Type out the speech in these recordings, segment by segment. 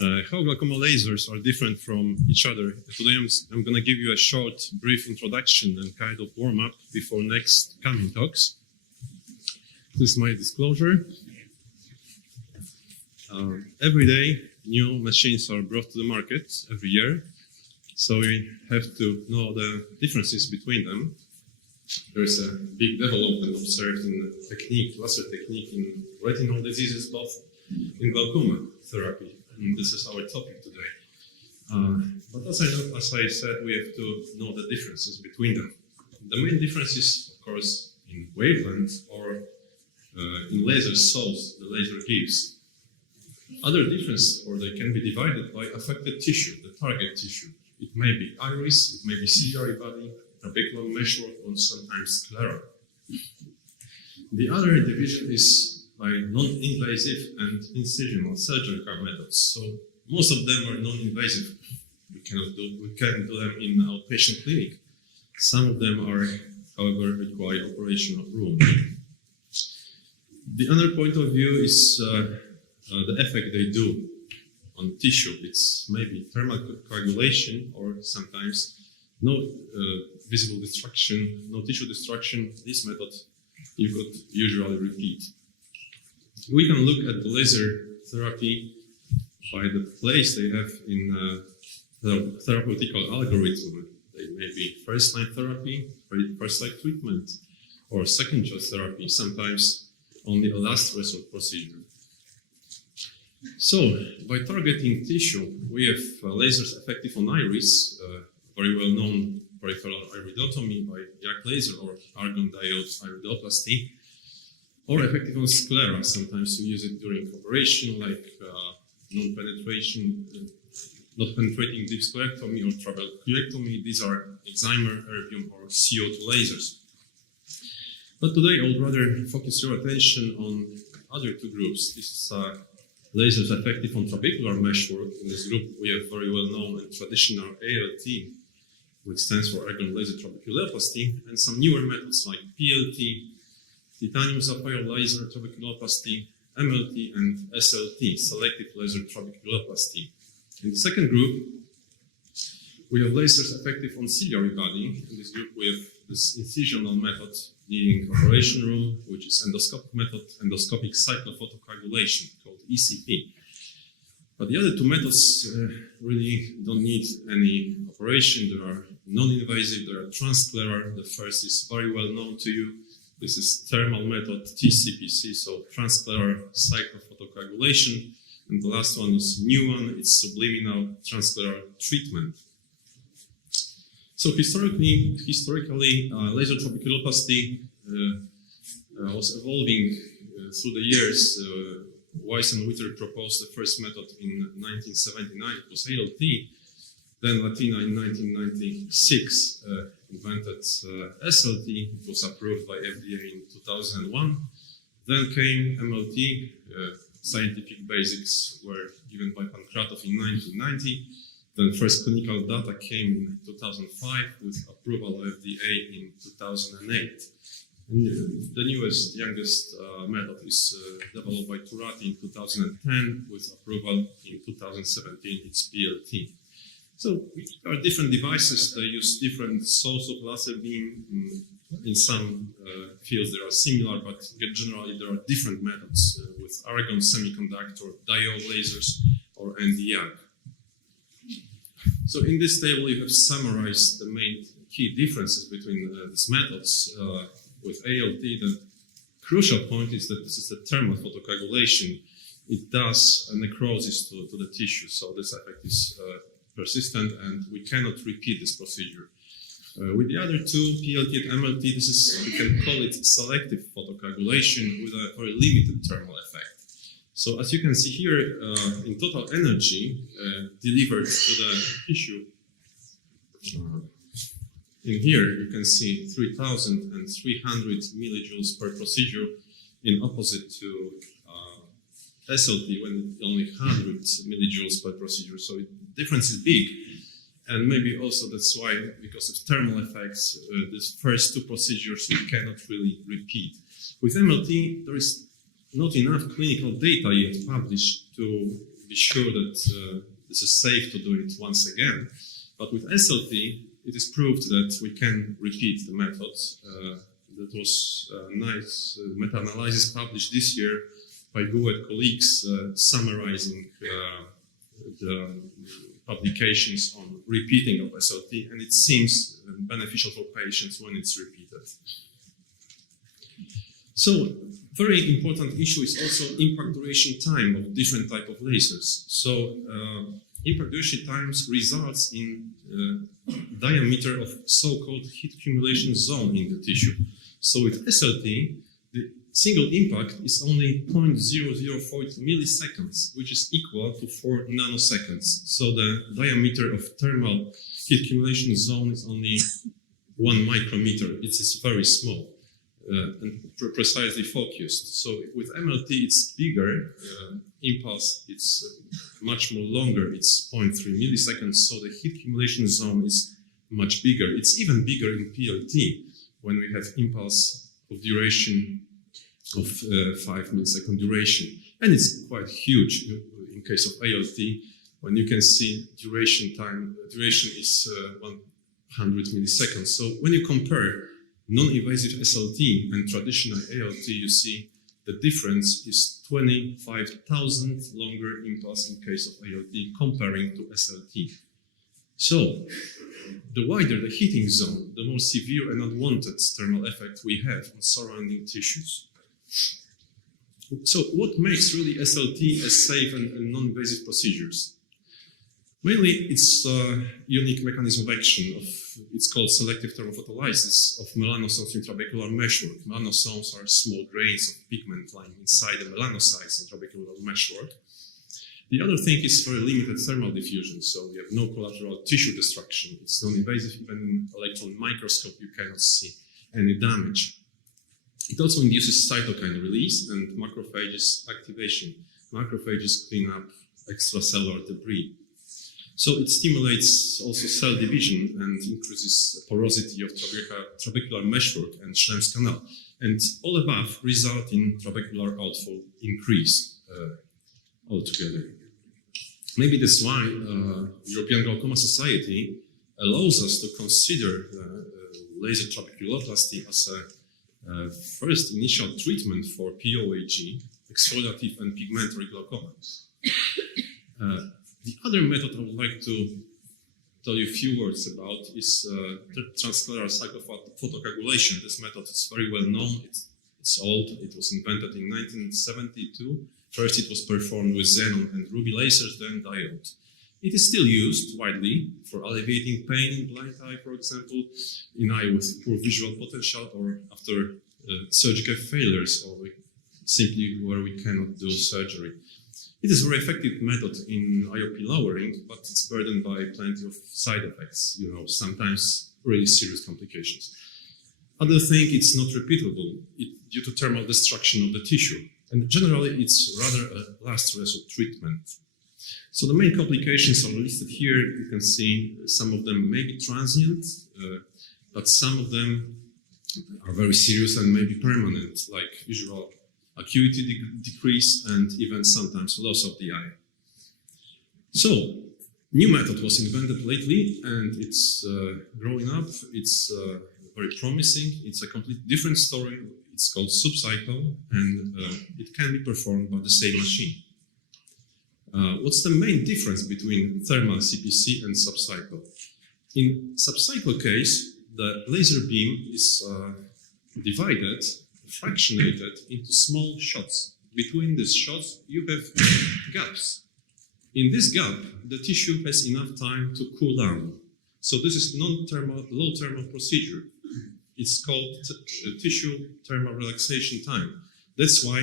How glaucoma lasers are different from each other. Today I'm going to give you a short, brief introduction and kind of warm-up before next coming talks. This is my disclosure. Every day, new machines are brought to the market every year, so we have to know the differences between them. There's a big development observed in laser technique in retinal diseases, both in glaucoma therapy. And this is our topic today. But as I said, we have to know the differences between them. The main difference is, of course, in wavelength or in laser source the laser gives. Other difference, or they can be divided by affected tissue, the target tissue. It may be iris, it may be ciliary body, trabecular meshwork, or sometimes sclera. The other division is by non-invasive and incisional surgical methods. So most of them are non-invasive. We can do them in outpatient clinic. Some of them are, however, require operational room. The other point of view is the effect they do on tissue. It's maybe thermal coagulation or sometimes no visible destruction, no tissue destruction. This method you could usually repeat. We can look at the laser therapy by the place they have in the therapeutical algorithm. They may be first-line therapy, first-line treatment, or second-choice therapy, sometimes only a last resort procedure. So, by targeting tissue, we have lasers effective on iris, very well-known peripheral iridotomy by YAG laser or argon diode iridoplasty, or effective on sclera. Sometimes we use it during operation, like not penetrating deep sclerectomy or trabeculectomy. These are excimer, erbium, or CO2 lasers. But today I would rather focus your attention on other two groups. This is lasers effective on trabecular meshwork. In this group, we have very well-known and traditional ALT, which stands for argon laser trabeculoplasty, and some newer methods like PLT, titanium sapphire laser trabeculoplasty, MLT, and SLT, selective laser trabeculoplasty. In the second group, we have lasers effective on ciliary body. In this group, we have this incisional method needing operation room, which is endoscopic method, endoscopic cyclophotocoagulation, called ECP. But the other two methods really don't need any operation. They are non-invasive, they are transscleral. The first is very well known to you. This is thermal method, TCPC, so transscleral cyclophotocoagulation. And the last one is new one, it's subliminal transscleral treatment. So historically, laser trabeculoplasty was evolving through the years. Weiss and Witter proposed the first method in 1979, it was ALT. Then Latina in 1996 invented SLT, it was approved by FDA in 2001. Then came MLT, scientific basics were given by Pankratov in 1990. Then first clinical data came in 2005 with approval of FDA in 2008. And the newest, youngest method is developed by Turati in 2010 with approval in 2017, it's PLT. So there are different devices, they use different source of laser beam. In some fields they are similar, but generally there are different methods with argon semiconductor, diode lasers, or Nd:YAG. So in this table you have summarized the main key differences between these methods. With ALT, the crucial point is that this is a thermal photocoagulation. It does a necrosis to the tissue, so this effect is persistent and we cannot repeat this procedure. With the other two, PLT and MLT, we can call it selective photocoagulation with a very limited thermal effect. So as you can see here, in total energy delivered to the tissue, in here you can see 3,300 millijoules per procedure, in opposite to SLT when only 100 millijoules per procedure. So the difference is big. And maybe also that's why, because of thermal effects, these first two procedures we cannot really repeat. With MLT, there is not enough clinical data yet published to be sure that this is safe to do it once again. But with SLT, it is proved that we can repeat the method. That was a nice meta-analysis published this year by Gu and colleagues summarizing the publications on repeating of SLT, and it seems beneficial for patients when it's repeated. So, very important issue is also impact duration time of different type of lasers. So, impact duration times results in diameter of so-called heat accumulation zone in the tissue. So with SLT, the single impact is only 0.004 milliseconds, which is equal to 4 nanoseconds. So the diameter of thermal heat accumulation zone is only 1 micrometer. It is very small and precisely focused. So with MLT, it's bigger. Impulse, it's much more longer. It's 0.3 milliseconds. So the heat accumulation zone is much bigger. It's even bigger in PLT when we have impulse of duration of 5 millisecond duration. And it's quite huge in case of ALT, when you can see duration is 100 milliseconds. So when you compare non-invasive SLT and traditional ALT, you see the difference is 25,000 longer impulse in case of ALT comparing to SLT. So, the wider the heating zone, the more severe and unwanted thermal effect we have on surrounding tissues. So, what makes really SLT a safe and non-invasive procedures? Mainly, it's a unique mechanism of action it's called selective thermophotolysis of melanosomes intratrabecular meshwork. Melanosomes are small grains of pigment lying inside the melanocytes intratrabecular meshwork. The other thing is very limited thermal diffusion, so we have no collateral tissue destruction. It's non-invasive, even in electron microscope you cannot see any damage. It also induces cytokine release and macrophages activation. Macrophages clean up extracellular debris. So it stimulates also cell division and increases porosity of trabecular meshwork and Schlemm's canal. And all above result in trabecular outflow increase altogether. Maybe that's why European Glaucoma Society allows us to consider laser trabeculoplasty as a first initial treatment for POAG, exfoliative and pigmentary glaucoma. The other method I would like to tell you a few words about is transscleral cyclophotocoagulation. This method is very well known. It's old. It was invented in 1972. First, it was performed with xenon and ruby lasers, then diode. It is still used widely for alleviating pain in blind eye, for example, in eye with poor visual potential, or after surgical failures, or simply where we cannot do surgery. It is a very effective method in IOP lowering, but it's burdened by plenty of side effects, sometimes really serious complications. Other thing, it's not repeatable due to thermal destruction of the tissue. And generally, it's rather a last resort treatment. So the main complications are listed here. You can see some of them may be transient, but some of them are very serious and may be permanent, like visual acuity decrease and even sometimes loss of the eye. So, new method was invented lately and it's growing up. It's very promising. It's a completely different story. It's called subcycle and it can be performed by the same machine. What's the main difference between thermal CPC and subcycle? In subcycle case, the laser beam is divided, fractionated into small shots. Between these shots, you have gaps. In this gap, the tissue has enough time to cool down. So this is non-thermal, low thermal procedure. It's called tissue thermal relaxation time. That's why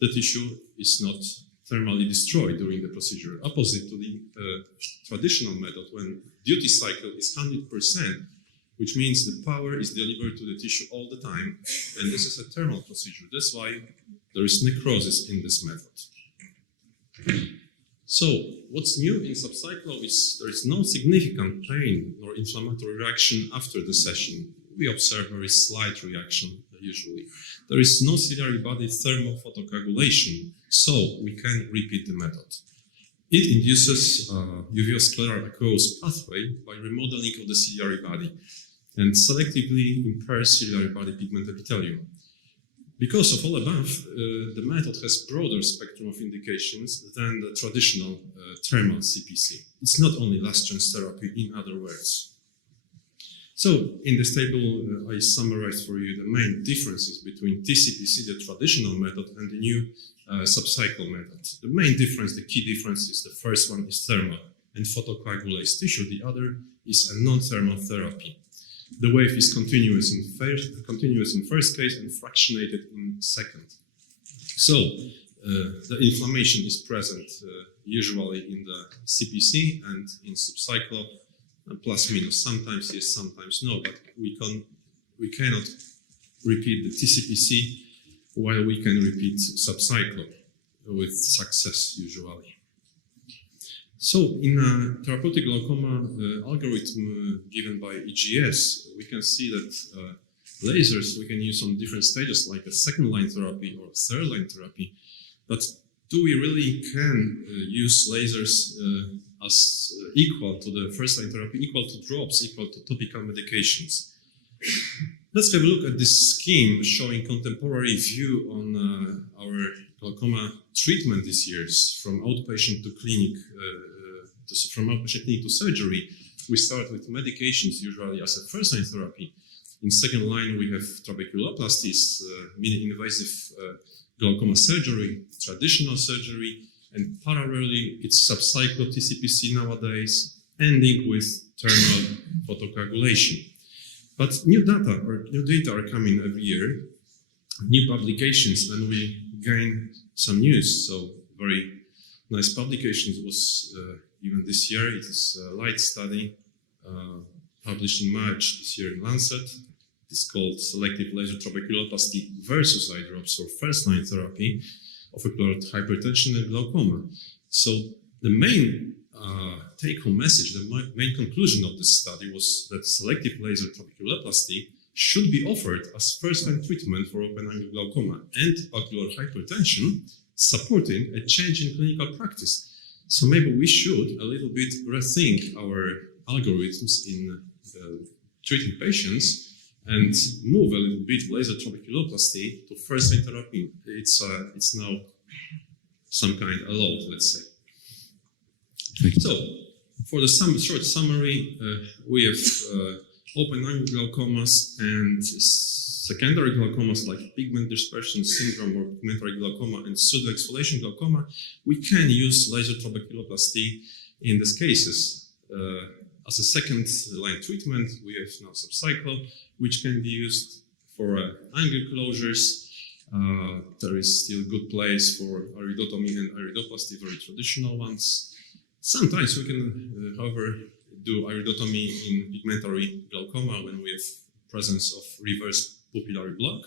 the tissue is not thermally destroyed during the procedure, opposite to the traditional method when duty cycle is 100%, which means the power is delivered to the tissue all the time, and this is a thermal procedure. That's why there is necrosis in this method. So, what's new in subcycle is there is no significant pain or inflammatory reaction after the session. We observe very slight reaction usually. There is no ciliary body thermal photocoagulation, so we can repeat the method. It induces uveoscleral aqueous pathway by remodeling of the ciliary body and selectively impairs ciliary body pigment epithelium. Because of all above, the method has broader spectrum of indications than the traditional thermal CPC. It's not only last chance therapy, in other words. So, in this table, I summarized for you the main differences between TCPC, the traditional method, and the new subcycle method. The main difference, the key difference, is the first one is thermal and photocoagulates tissue. The other is a non-thermal therapy. The wave is continuous in first case and fractionated in second. So, the inflammation is present usually in the CPC and in subcycle, plus minus. Sometimes yes, sometimes no, but we cannot repeat the TCPC while we can repeat subcycle with success usually. So, in a therapeutic glaucoma algorithm given by EGS, we can see that lasers we can use on different stages, like a second-line therapy or third-line therapy. But do we really can use lasers as equal to the first-line therapy, equal to drops, equal to topical medications? Let's have a look at this scheme showing contemporary view on our glaucoma treatment these years, from outpatient to clinic, from outpatient clinic to surgery. We start with medications usually as a first-line therapy. In second line, we have trabeculoplasties, minimally invasive glaucoma surgery, traditional surgery, and parallelly it's subcycle TCPC nowadays, ending with thermal photocoagulation. But new data are coming every year, new publications, and we gain some news. So very nice publications was even this year. It is a light study published in March this year in Lancet. It's called Selective Laser Trabeculoplasty versus Eye Drops for First-Line Therapy of Ocular Hypertension and Glaucoma. So the main take-home message, the main conclusion of this study was that selective laser trabeculoplasty should be offered as first-line treatment for open-angle glaucoma and ocular hypertension, supporting a change in clinical practice. So maybe we should a little bit rethink our algorithms in treating patients and move a little bit laser trabeculoplasty to first-line therapy. It's now some kind of allowed, let's say. So, for the short summary, we have open-angle glaucomas and secondary glaucomas like pigment dispersion syndrome or pigmentary glaucoma and pseudoexfoliation glaucoma. We can use laser trabeculoplasty in these cases. As a second-line treatment, we have now subcycle, which can be used for angle closures. There is still good place for iridotomy and iridoplasty, very traditional ones. Sometimes we can, however, do iridotomy in pigmentary glaucoma when we have presence of reverse pupillary block.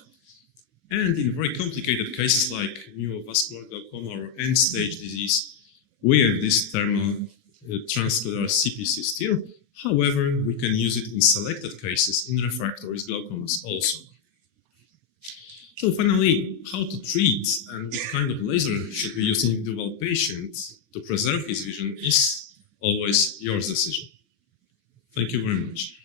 And in very complicated cases like neovascular glaucoma or end-stage disease, we have this thermal transclear CPC still. However, we can use it in selected cases in refractory glaucomas also. So finally, how to treat and what kind of laser should be used in individual patient to preserve his vision is always your decision. Thank you very much.